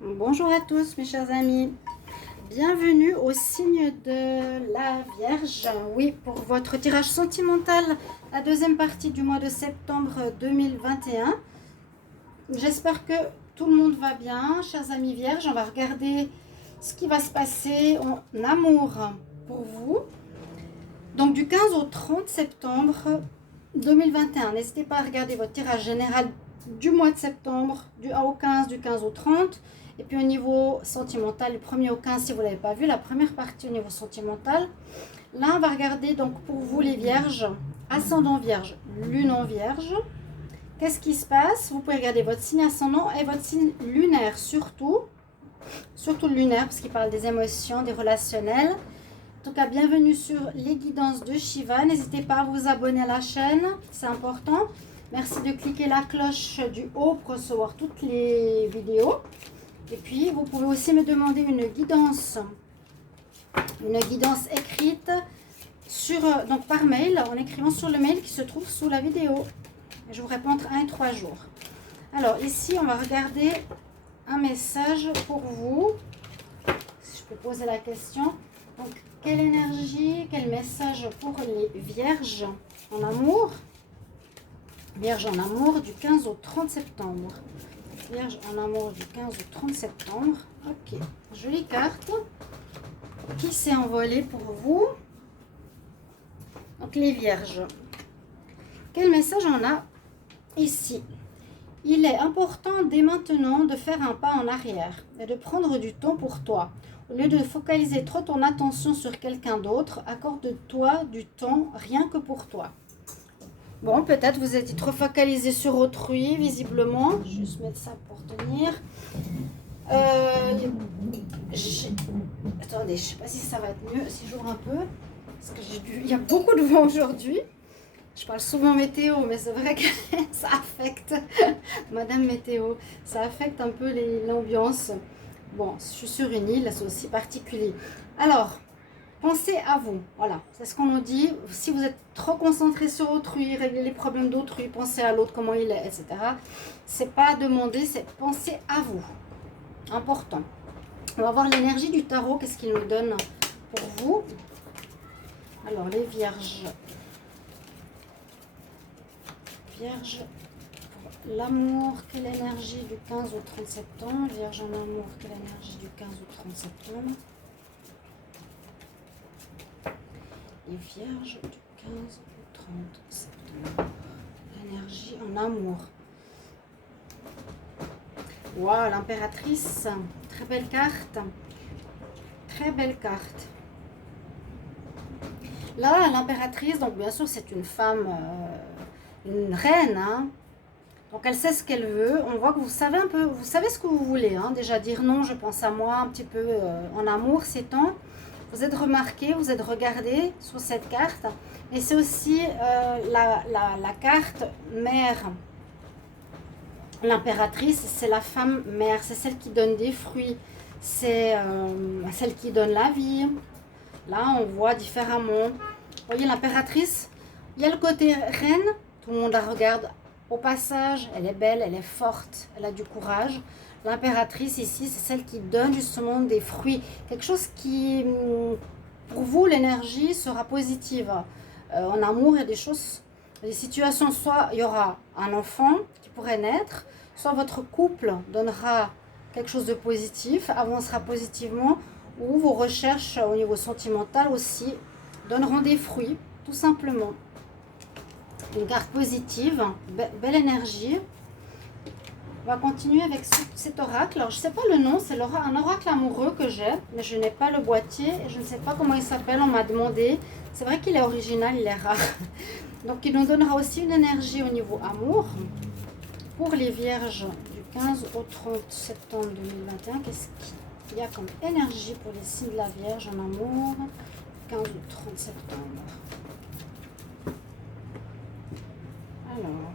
Bonjour à tous mes chers amis, bienvenue au signe de la Vierge. Oui, pour votre tirage sentimental, la deuxième partie du mois de septembre 2021. J'espère que tout le monde va bien, chers amis Vierges. On va regarder ce qui va se passer en amour pour vous. Donc du 15 au 30 septembre 2021. N'hésitez pas à regarder votre tirage général du mois de septembre, du 1 au 15, du 15 au 30. Et puis au niveau sentimental, du 1er au 15, si vous ne l'avez pas vu, la première partie au niveau sentimental. Là, on va regarder donc pour vous les vierges, ascendant vierge, lune en vierge. Qu'est-ce qui se passe? Vous pouvez regarder votre signe ascendant et votre signe lunaire, surtout le lunaire, parce qu'il parle des émotions, des relationnels. En tout cas, bienvenue sur les guidances de Shiva. N'hésitez pas à vous abonner à la chaîne, c'est important. Merci de cliquer la cloche du haut pour recevoir toutes les vidéos. Et puis, vous pouvez aussi me demander une guidance écrite donc par mail, en écrivant sur le mail qui se trouve sous la vidéo. Je vous réponds entre 1 et 3 jours. Alors, ici, on va regarder un message pour vous. Si je peux poser la question. Donc, quelle énergie, quel message pour les vierges en amour? Vierge en amour du 15 au 30 septembre. Vierge en amour du 15 au 30 septembre. Ok, jolie carte. Qui s'est envolé pour vous? Donc les vierges. Quel message on a ici? Il est important dès maintenant de faire un pas en arrière et de prendre du temps pour toi. Au lieu de focaliser trop ton attention sur quelqu'un d'autre, accorde-toi du temps rien que pour toi. Bon, peut-être vous êtes trop focalisé sur autrui, visiblement. Je vais juste mettre ça pour tenir. Attendez, je ne sais pas si ça va être mieux, si j'ouvre un peu. Parce que il y a beaucoup de vent aujourd'hui. Je parle souvent météo, mais c'est vrai que ça affecte, Madame Météo, ça affecte un peu l'ambiance. Bon, je suis sur une île, c'est aussi particulier. Alors, pensez à vous, voilà, c'est ce qu'on nous dit. Si vous êtes trop concentré sur autrui, régler les problèmes d'autrui, pensez à l'autre, comment il est, etc. C'est pas demander, c'est penser à vous. Important. On va voir l'énergie du tarot, qu'est-ce qu'il nous donne pour vous. Alors, les vierges. Vierge pour l'amour, quelle énergie du 15 au 30 septembre? Vierge en amour, quelle énergie du 15 au 30 septembre? Les vierges du 15 au 30 septembre. L'énergie en amour. Waouh, l'impératrice. Très belle carte. Très belle carte. Là, l'impératrice, donc bien sûr, c'est une femme, une reine, hein. Donc elle sait ce qu'elle veut. On voit que vous savez un peu, vous savez ce que vous voulez, hein. Déjà dire non, je pense à moi, un petit peu en amour, c'est temps. Vous êtes remarqué, vous êtes regardé sur cette carte. Et c'est aussi la carte mère. L'impératrice, c'est la femme mère, c'est celle qui donne des fruits, c'est celle qui donne la vie. Là, on voit différemment. Vous voyez, l'impératrice, il y a le côté reine, tout le monde la regarde au passage, elle est belle, elle est forte, elle a du courage. L'impératrice ici, c'est celle qui donne justement des fruits, quelque chose qui, pour vous, l'énergie sera positive. En amour, il y a des choses, des situations, soit il y aura un enfant qui pourrait naître, soit votre couple donnera quelque chose de positif, avancera positivement, ou vos recherches au niveau sentimental aussi donneront des fruits, tout simplement. Une carte positive, belle énergie. On va continuer avec cet oracle. Alors, je ne sais pas le nom, c'est un oracle amoureux que j'ai, mais je n'ai pas le boîtier et je ne sais pas comment il s'appelle, on m'a demandé. C'est vrai qu'il est original, il est rare. Donc, il nous donnera aussi une énergie au niveau amour. Pour les vierges du 15 au 30 septembre 2021, qu'est-ce qu'il y a comme énergie pour les signes de la Vierge en amour, 15 au 30 septembre? Alors,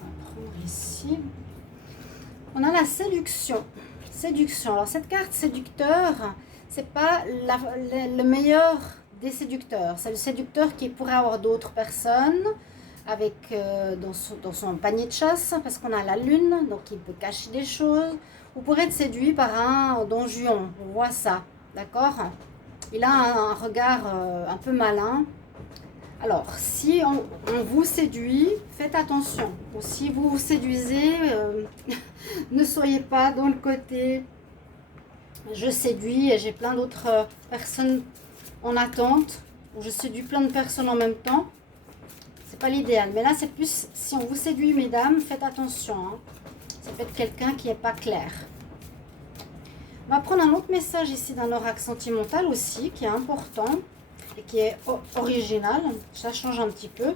on va prendre ici. On a la séduction. Séduction. Alors, cette carte séducteur, c'est pas le meilleur des séducteurs. C'est le séducteur qui pourrait avoir d'autres personnes avec, dans son panier de chasse, parce qu'on a la lune, donc il peut cacher des choses. Vous pourrez être séduit par un Don Juan, on voit ça, d'accord? Il a un regard un peu malin. Alors, si on vous séduit, faites attention. Ou si vous vous séduisez, ne soyez pas dans le côté je séduis et j'ai plein d'autres personnes en attente, ou je séduis plein de personnes en même temps. C'est pas l'idéal. Mais là, c'est plus, si on vous séduit, mesdames, faites attention. Hein. Ça peut être quelqu'un qui n'est pas clair. On va prendre un autre message ici d'un oracle sentimental aussi, qui est important et qui est original. Ça change un petit peu.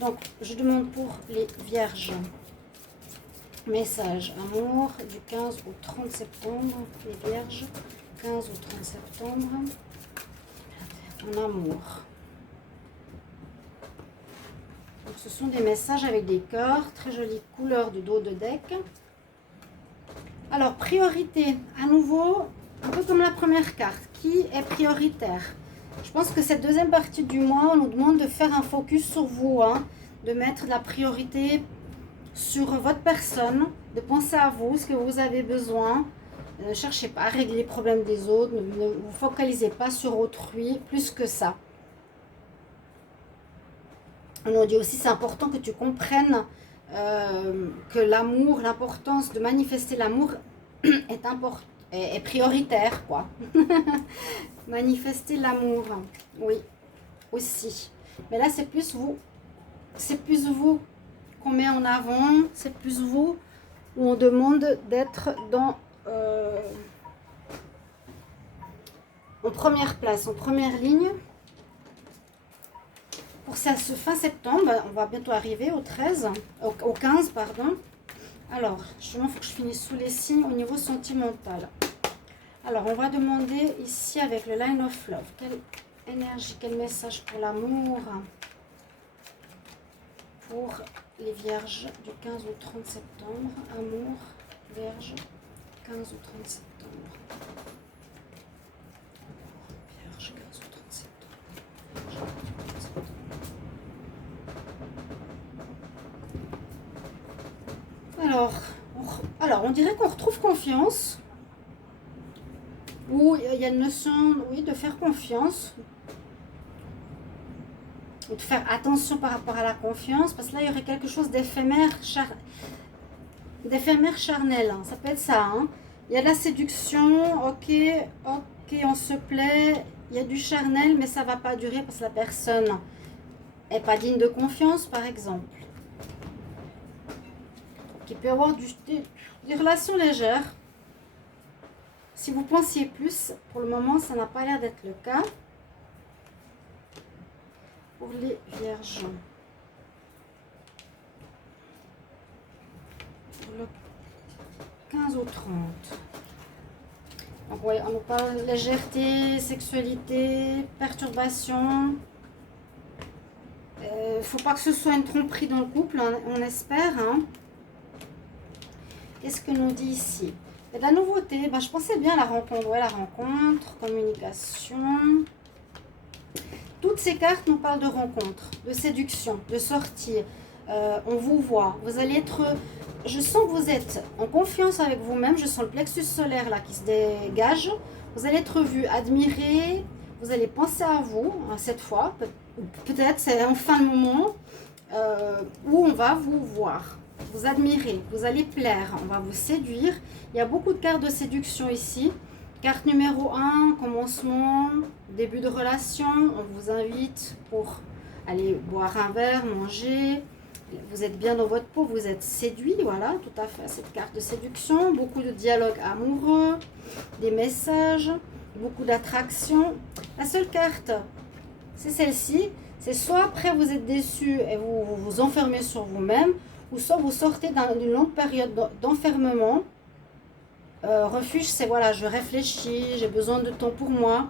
Donc, je demande pour les vierges. Message amour du 15 au 30 septembre. Les vierges, 15 au 30 septembre. En amour. Donc, ce sont des messages avec des cœurs. Très jolie couleur du dos de deck. Alors, priorité. À nouveau, un peu comme la première carte. Qui est prioritaire? Je pense que cette deuxième partie du mois, on nous demande de faire un focus sur vous, hein, de mettre de la priorité sur votre personne, de penser à vous, ce que vous avez besoin. Ne cherchez pas à régler les problèmes des autres, ne vous focalisez pas sur autrui, plus que ça. On nous dit aussi c'est important que tu comprennes que l'amour, l'importance de manifester l'amour est prioritaire, quoi. Manifester l'amour, oui, aussi. Mais là, c'est plus vous qu'on met en avant, c'est plus vous où on demande d'être dans en première place, en première ligne. Pour ça, ce fin septembre, on va bientôt arriver au 13, au 15, pardon. Alors, justement, il faut que je finisse sous les signes au niveau sentimental. Alors, on va demander ici avec le Line of Love, quelle énergie, quel message pour l'amour, pour les vierges du 15 au 30 septembre. Amour, vierge, 15 au 30 septembre. Vierge, 15 au 30 septembre. Vierge, 15 au 30 septembre. Alors, on dirait qu'on retrouve confiance. Ou il y a une notion, oui, de faire confiance. Ou de faire attention par rapport à la confiance. Parce que là, il y aurait quelque chose d'éphémère, charnel. Hein. Ça peut être ça. Hein. Il y a de la séduction. Ok, on se plaît. Il y a du charnel, mais ça ne va pas durer parce que la personne n'est pas digne de confiance, par exemple. Il peut y avoir des relations légères. Si vous pensiez plus, pour le moment, ça n'a pas l'air d'être le cas. Pour les vierges. Pour le 15 au 30. Donc, ouais, on nous parle de légèreté, sexualité, perturbation. Il ne faut pas que ce soit une tromperie dans le couple, hein, on espère. Hein. Qu'est-ce que nous dit ici? Il y a de la nouveauté. Ben, je pensais bien à la rencontre. Ouais, la rencontre, communication. Toutes ces cartes nous parlent de rencontre, de séduction, de sortie. On vous voit. Vous allez être... Je sens que vous êtes en confiance avec vous-même. Je sens le plexus solaire là qui se dégage. Vous allez être vu, admiré. Vous allez penser à vous hein, cette fois. Peut-être c'est enfin le moment où on va vous voir. Vous admirer, vous allez plaire, on va vous séduire. Il y a beaucoup de cartes de séduction ici. Carte numéro 1, commencement, début de relation. On vous invite pour aller boire un verre, manger. Vous êtes bien dans votre peau, vous êtes séduit, voilà, tout à fait, cette carte de séduction. Beaucoup de dialogue amoureux, des messages, beaucoup d'attraction. La seule carte, c'est celle-ci. C'est soit après vous êtes déçu et vous vous enfermez sur vous-même, ou soit vous sortez d'une longue période d'enfermement. Refuge, c'est voilà, je réfléchis, j'ai besoin de temps pour moi.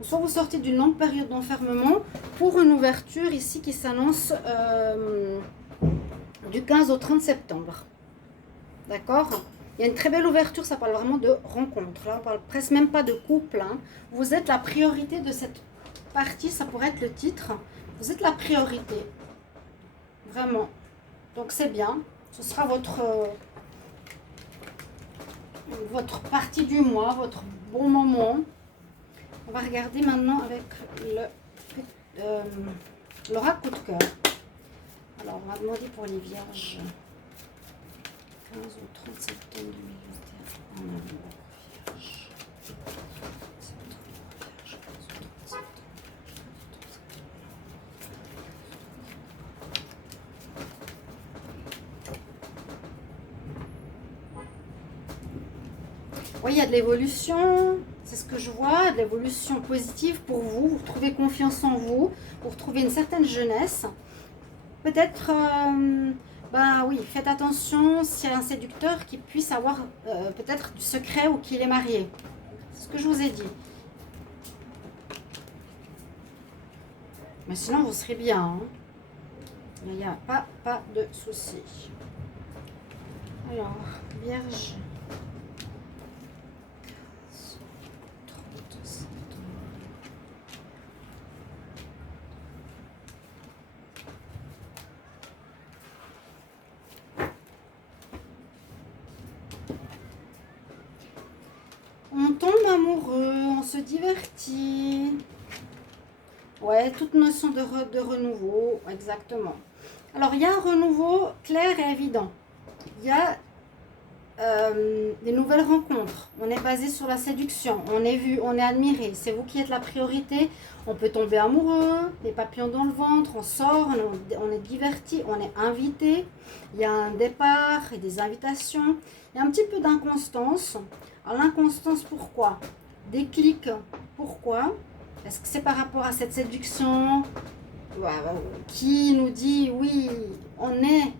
Ou soit vous sortez d'une longue période d'enfermement pour une ouverture ici qui s'annonce du 15 au 30 septembre. D'accord? Il y a une très belle ouverture, ça parle vraiment de rencontre. Là, on parle presque même pas de couple. Hein. Vous êtes la priorité de cette partie, ça pourrait être le titre. Vous êtes la priorité. Vraiment. Donc c'est bien. Ce sera votre partie du mois, votre bon moment. On va regarder maintenant avec l'oracle coup de cœur. Alors, on va demander pour les vierges. 15 au 30 septembre 2021. En amour, vierge. Oui, il y a de l'évolution, c'est ce que je vois, de l'évolution positive pour vous. Vous retrouvez confiance en vous, vous retrouvez une certaine jeunesse. Peut-être, bah oui, faites attention s'il y a un séducteur qui puisse avoir peut-être du secret ou qu'il est marié. C'est ce que je vous ai dit. Mais sinon, vous serez bien. Hein. Il n'y a pas de souci. Alors, vierge. On tombe amoureux, on se divertit. Ouais, toute notion de renouveau, exactement. Alors, il y a un renouveau clair et évident. Il y a des nouvelles rencontres. On est basé sur la séduction. On est vu, on est admiré. C'est vous qui êtes la priorité. On peut tomber amoureux, des papillons dans le ventre. On sort, on est diverti, on est invité. Il y a un départ et des invitations. Il y a un petit peu d'inconstance. Alors l'inconstance, pourquoi? Déclic, pourquoi? Est-ce que c'est par rapport à cette séduction qui nous dit oui, on est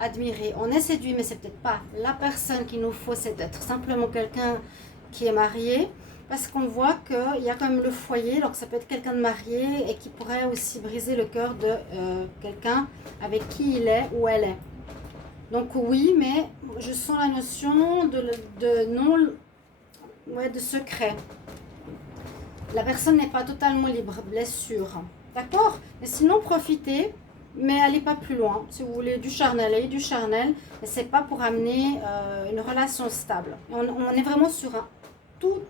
admiré, on est séduit, mais c'est peut-être pas la personne qu'il nous faut, c'est d'être simplement quelqu'un qui est marié, parce qu'on voit qu'il y a quand même le foyer, donc ça peut être quelqu'un de marié et qui pourrait aussi briser le cœur de quelqu'un avec qui il est ou elle est. Donc oui, mais je sens la notion de non, ouais, de secret. La personne n'est pas totalement libre, blessure. D'accord? Mais sinon, profitez, mais allez pas plus loin. Si vous voulez du charnel, allez du charnel, mais c'est pas pour amener une relation stable. On est vraiment sur un tout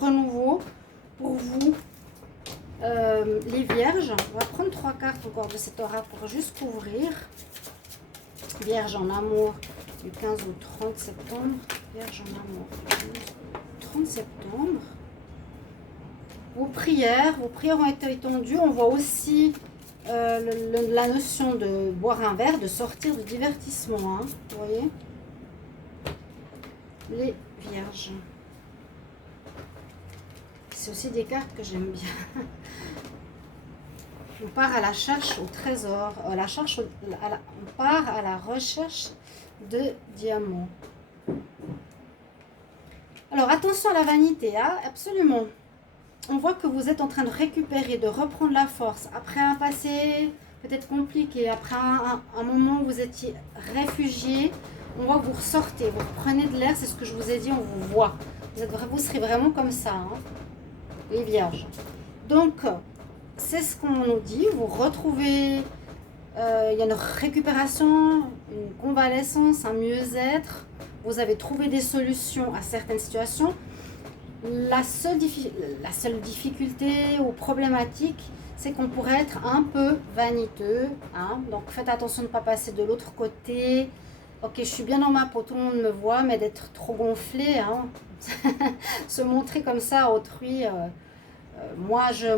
renouveau pour vous, les vierges. On va prendre 3 cartes encore de cet aura pour juste couvrir. Vierge en amour du 15 au 30 septembre. Vierge en amour du 15 au 30 septembre. Vos prières ont été étendues. On voit aussi la notion de boire un verre, de sortir de divertissement. Hein, vous voyez? Les vierges. C'est aussi des cartes que j'aime bien. On part à la cherche au trésor. On part à la recherche de diamants. Alors, attention à la vanité. Hein, absolument. On voit que vous êtes en train de récupérer, de reprendre la force. Après un passé peut-être compliqué, après un moment où vous étiez réfugié, on voit que vous ressortez, vous reprenez de l'air, c'est ce que je vous ai dit, on vous voit. Vous serez vraiment comme ça, hein, les vierges. Donc, c'est ce qu'on nous dit, vous retrouvez, il y a une récupération, une convalescence, un mieux-être. Vous avez trouvé des solutions à certaines situations. La seule difficulté ou problématique, c'est qu'on pourrait être un peu vaniteux. Hein, donc faites attention de ne pas passer de l'autre côté. Ok, je suis bien dans ma peau, tout le monde me voit, mais d'être trop gonflé. Hein, se montrer comme ça à autrui, moi je.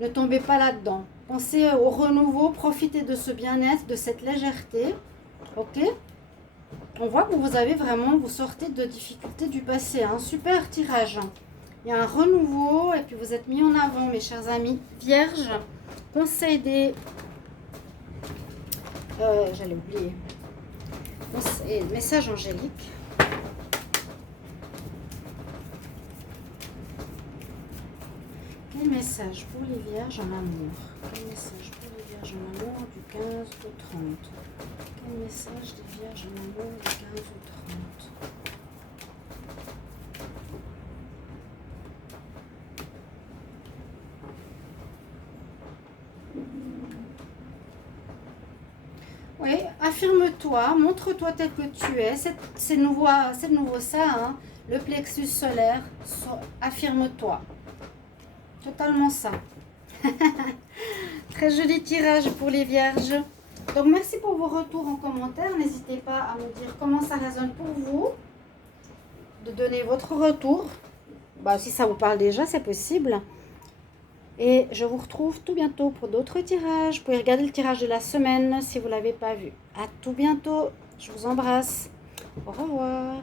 Ne tombez pas là-dedans. Pensez au renouveau, profitez de ce bien-être, de cette légèreté. Ok ? On voit que vous avez vraiment, vous sortez de difficultés du passé. Un super tirage. Il y a un renouveau et puis vous êtes mis en avant, mes chers amis. Vierge, conseil des... j'allais oublier. Message angélique. Quel message pour les vierges en amour? Quel message pour les vierges en amour du 15 au 30? Quel message des vierges en amour du 15 au 30? affirme-toi, montre-toi tel que tu es. C'est nouveau ça, hein. Le plexus solaire, affirme-toi. Totalement ça. Très joli tirage pour les vierges. Donc merci pour vos retours en commentaire. N'hésitez pas à me dire comment ça résonne pour vous. De donner votre retour. Bah, si ça vous parle déjà, c'est possible. Et je vous retrouve tout bientôt pour d'autres tirages. Vous pouvez regarder le tirage de la semaine si vous ne l'avez pas vu. À tout bientôt. Je vous embrasse. Au revoir.